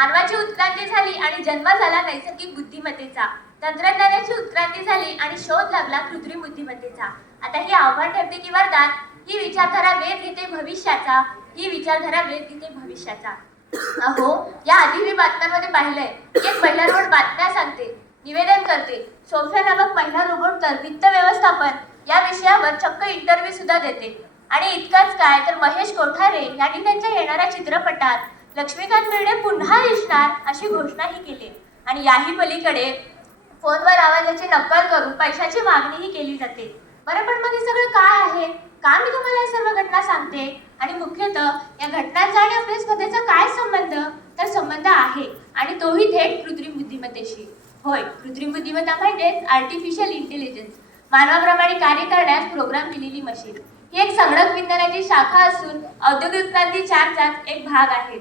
मानवाची उत्क्रांती झाली आणि जन्म झाला नैसर्गिक बुद्धिमत्तेचा, तंत्रज्ञानाची उत्क्रांती झाली आणि शोध लागला कृत्रिम बुद्धिमत्तेचा. आता ही आव्हान ठरते की वरदान? ही विचारधारा वेध घेते भविष्याचा, ही विचारधारा वेध घेते भविष्याचा. अहो, या आधी मी बातम्यांमध्ये पाहिलंय, एक महिला रोबोट बातम्या सांगते, निवेदन करते. सोफिया नामक महिला रोबोट तर वित्त व्यवस्थापन या विषयावर चक्क इंटरव्ह्यू सुद्धा देते. आणि इतकंच काय तर महेश कोठारे यांनी त्यांच्या येणाऱ्या चित्रपटात लक्ष्मीकांत बेर्डे पुन्हा दिसणार अशी घोषणाही केली. आणि याही पलीकडे फोनवर आवाजाची नक्कल करून पैशाची मागणीही केली जाते. बरं, पण मग हे सगळं काय आहे? का मी तुम्हाला या सर्व घटना सांगते? आणि मुख्यतः या घटनांचा आणि आपल्या स्पर्धेचा काय संबंध? तर संबंध आहे, आणि तोही थेट कृत्रिम बुद्धिमत्तेशी. होय, कृत्रिम बुद्धिमत्ता म्हणजेच आर्टिफिशियल इंटेलिजन्स, मानवाप्रमाणे कार्य करण्यास प्रोग्राम केलेली मशीन. ही एक संगणक विज्ञानाची शाखा असून औद्योगिक क्रांती 4चा एक भाग आहे.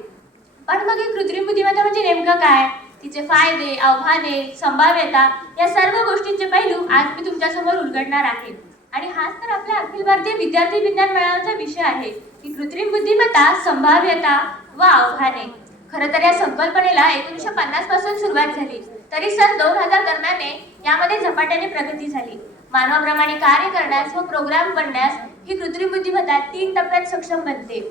पण मग ही कृत्रिम बुद्धिमत्ता म्हणजे नेमकं काय? तिचे फायदे, आव्हाने, संभाव्यता या सर्व गोष्टींचे पैलू आज मी तुमच्यासमोर उलगडणार आहे. आणि हाच तर आपल्या अखिल भारतीय विद्यार्थी विज्ञान मेळाव्याचा विषय आहे की कृत्रिम बुद्धिमत्ता, संभाव्यता व आव्हाने. खरं तर या संकल्पनेला 1950 पासून सुरुवात झाली, तरी सन 2000 दरम्यान यामध्ये झपाट्याने प्रगती झाली. मानवाप्रमाणे कार्य करण्यास व प्रोग्राम बनण्यास ही कृत्रिम बुद्धिमत्ता 3 टप्प्यात सक्षम बनते: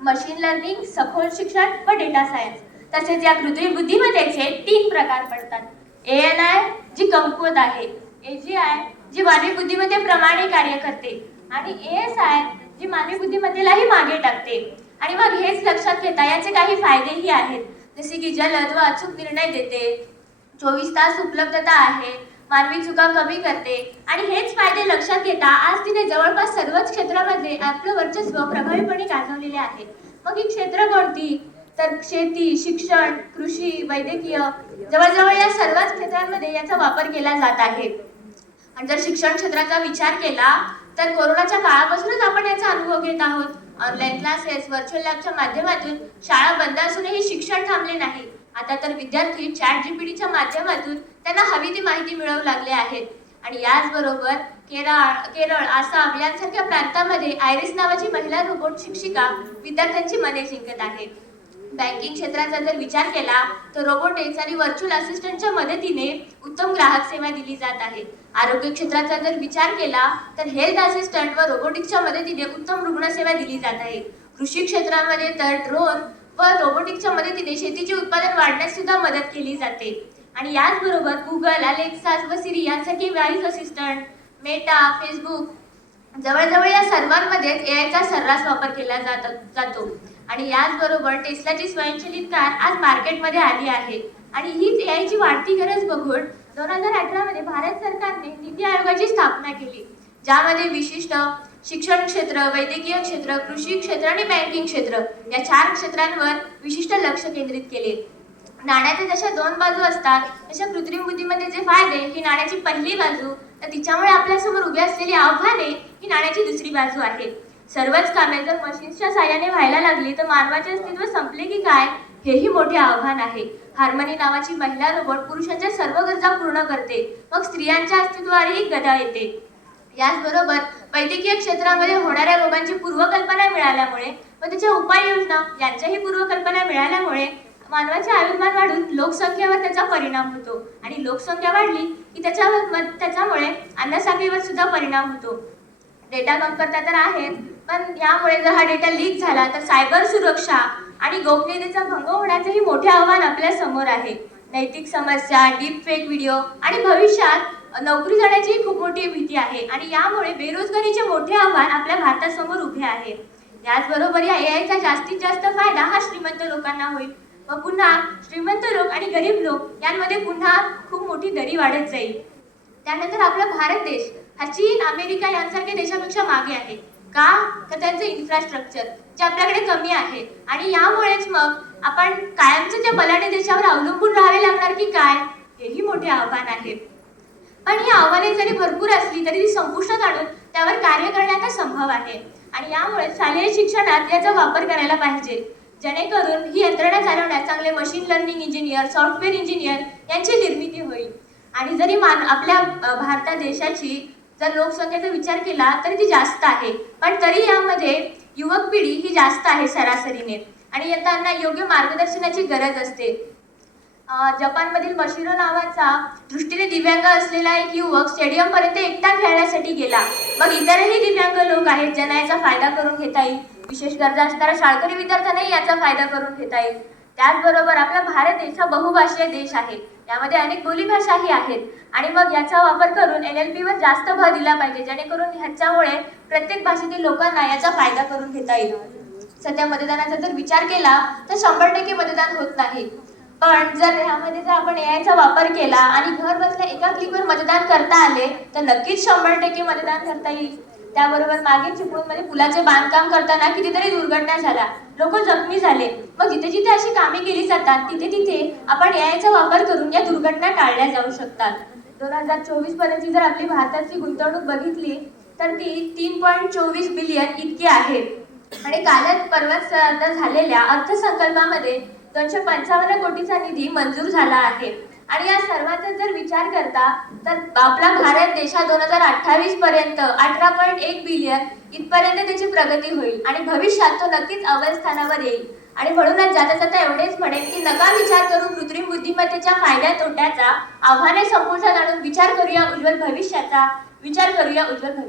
मशीन लर्निंग, सखोल शिक्षण व डेटा सायन्स. तसेच या कृत्रिम बुद्धिमत्तेचे 3 प्रकार पडतात: ANI जी कमकुवत आहे, AGI जी मानवी बुद्धिमत्तेप्रमाणे कार्य करते, आणि ASI जी मानवी बुद्धिमत्तेलाही मागे टाकते. आणि मग हेच लक्षात घेता याचे काही फायदेही आहेत, जसे की जलद व अचूक निर्णय देते, 24 तास उपलब्धता आहे, मानवी चुका कमी करते. आणि हेच फायदे लक्षात घेता आज तिने जवळपास सर्वच क्षेत्रामध्ये आपलं वर्चस्व प्रभावीपणे गाजवलेले आहे. मग ही क्षेत्र कोणती? तर शेती, शिक्षण, कृषी, वैद्यकीय, जवळजवळ या सर्वच क्षेत्रांमध्ये याचा वापर केला जात आहे. आणि जर शिक्षण क्षेत्राचा विचार केला तर कोरोनाच्या काळापासूनच आपण याचा अनुभव घेत आहोत. ऑनलाईन क्लासेस, व्हर्च्युअल लॅबच्या माध्यमातून शाळा बंद असूनही शिक्षण थांबले नाही. आता तर विद्यार्थी ChatGPTच्या माध्यमातून त्यांना हवी ती माहिती मिळवू लागले आहेत. आणि याचबरोबर केरळ, आसाम यांसारख्या प्रांतामध्ये आयरिस नावाची महिला रोबोट शिक्षिका विद्यार्थ्यांची मने जिंकत आहे. बँकिंग क्षेत्राचा जर विचार केला तर रोबोटिक्स आणि व्हर्च्युअल असिस्टंटच्या मदतीने उत्तम ग्राहक सेवा दिली जात आहे. आरोग्य क्षेत्राचा जर विचार केला तर हेल्थ असिस्टंट व रोबोटिक्सच्या मदतीने उत्तम रुग्णसेवा दिली जात आहे. कृषी क्षेत्रामध्ये तर ड्रोन व रोबोटिक्सच्या मदतीने शेतीचे उत्पादन वाढण्यास सुद्धा मदत केली जाते. आणि याचबरोबर गुगल, अलेक्सा व सिरी यांसारखे व्हॉइस असिस्टंट, मेटा, फेसबुक, जवळजवळ या सर्वांमध्येच AIचा सर्रास वापर केला जातो. आणि याचबरोबर टेस्लाची स्वयंचलित कार आज मार्केटमध्ये आली आहे. आणि हीच AIची वाढती गरज बघून 2018 मध्ये भारत सरकारने नीती आयोगाची स्थापना केली, ज्यामध्ये विशिष्ट शिक्षण क्षेत्र, वैद्यकीय क्षेत्र, कृषी क्षेत्र आणि बँकिंग क्षेत्र या 4 क्षेत्रांवर विशिष्ट लक्ष केंद्रित केले. नाण्याच्या जशा 2 बाजू असतात तशा कृत्रिम बुद्धिमत्तेचे फायदे ही नाण्याची पहिली बाजू, तर तिच्यामुळे आपल्यासमोर उभी असलेली आव्हाने ही नाण्याची दुसरी बाजू आहे. सर्वच कामे जर मशीन्सच्या साहाय्याने व्हायला लागली तर मानवाचे अस्तित्व संपले की काय, हेही मोठे आव्हान आहे. हार्मनी नावाची महिला रोबोट पुरुषांच्या सर्व गरजा पूर्ण करते, मग स्त्रियांच्या अस्तित्वावरही गदा येते. याचबरोबर वैद्यकीय क्षेत्रामध्ये होणाऱ्या रोगांची पूर्वकल्पना मिळाल्यामुळे व त्याच्या उपाययोजना यांच्याही पूर्वकल्पना मिळाल्यामुळे मानवाचे आयुर्मान वाढून लोकसंख्येवर त्याचा परिणाम होतो. आणि लोकसंख्या वाढली की त्याच्यामुळे अन्नसाखळीवर सुद्धा परिणाम होतो. डेटा कमतरता तर आहेच, पण यामुळे जर हा डेटा लीक झाला तर सायबर सुरक्षा आणि गोपनीयतेचा भंग होण्याचेही मोठे आव्हान आपल्या समोर आहे. नैतिक समस्या, डीप फेक व्हिडिओ आणि भविष्यात नोकरी जाण्याची खूप मोठी भीती आहे. आणि यामुळे बेरोजगारीचे मोठे आव्हान आपल्या भारतासमोर उभे आहे. याचबरोबर या AIचा जास्तीत जास्त फायदा हा श्रीमंत लोकांना होईल, व पुन्हा श्रीमंत लोक आणि गरीब लोक यांमध्ये पुन्हा खूप मोठी दरी वाढत जाईल. त्यानंतर आपला भारत देश हा चीन, अमेरिका यांसारख्या देशापेक्षा मागे आहे. का? तर त्यांचं इन्फ्रास्ट्रक्चर जे आपल्याकडे कमी आहे. आणि यामुळेच मग आपण कायमचं त्या बलाढ्य देशावर अवलंबून राहावे लागणार की काय, हेही मोठे आव्हान आहे. पण ही आव्हाने जरी भरपूर असली तरी ती संपुष्टात आणून त्यावर कार्य करण्याचा संभव आहे. आणि यामुळे शालेय शिक्षणात याचा वापर करायला पाहिजे, जेणेकरून ही यंत्रणा चालवण्यास चांगले machine learning engineer, software engineer यांची निर्मिती होईल. आणि जरी आपल्या भारत देशाची जर लोकसंख्येचा विचार केला तरी ती जास्त आहे, पण तरी यामध्ये युवक पिढी ही जास्त आहे सरासरीने. आणि या त्यांना योग्य मार्गदर्शनाची गरज असते. जपानमधील मशिरो नावाचा दृष्टीने दिव्यांग असलेला एक युवक स्टेडियम पर्यंत एकटा खेळण्यासाठी गेला. मग इतरही दिव्यांग लोक आहेत ज्यांना याचा फायदा करून घेता येईल. विशेष गरजा असणाऱ्या शाळकरी विद्यार्थ्यांनाही याचा फायदा करून घेता येईल. त्याचबरोबर आपला भारत देश हा बहुभाषीय देश आहे. यामध्ये अनेक बोलीभाषाही आहेत आणि मग याचा वापर करून NLP वर जास्त भर दिला पाहिजे, जेणेकरून ह्याच्यामुळे प्रत्येक भाषेतील लोकांना याचा फायदा करून घेता येईल. सध्या मतदानाचा जर विचार केला तर 100% मतदान होत नाही. पण जर जर आपण AI चा वापर केला आणि घर बसल्या एका क्लिकवर मतदान करता आले तर नक्कीच 100% मतदान करता येईल. त्याबरोबर मागे चिपळूणमध्ये पुलाचे बांधकाम करताना कितीतरी दुर्घटना झाल्या, लोक जखमी झाले. मग जिथे जिथे अशी कामे केली जातात तिथे तिथे आपण AI चा वापर करून या दुर्घटना टाळल्या जाऊ शकतात. 2024 पर्यंतची जर आपली भारताची गुंतवणूक बघितली तर ती 3.24 बिलियन इतकी आहे. आणि कालच परवाच झालेल्या अर्थसंकल्पामध्ये 255 कोटीचा निधी मंजूर झाला आहे. आणि या सर्वांचा जर विचार करता तर आपला भारत देश हा 2028 पर्यंत 18.1 बिलियन इथपर्यंत त्याची प्रगती होईल आणि भविष्यात तो नक्कीच अव्वल स्थानावर येईल. आणि म्हणूनच जाता जाता एवढेच म्हणेन की नका विचार करू कृत्रिम बुद्धिमत्तेच्या फायद्या तोट्याचा, आव्हाने संपुष्टात आणून विचार करूया उज्ज्वल भविष्याचा, विचार करूया उज्ज्वल भविष्याचा.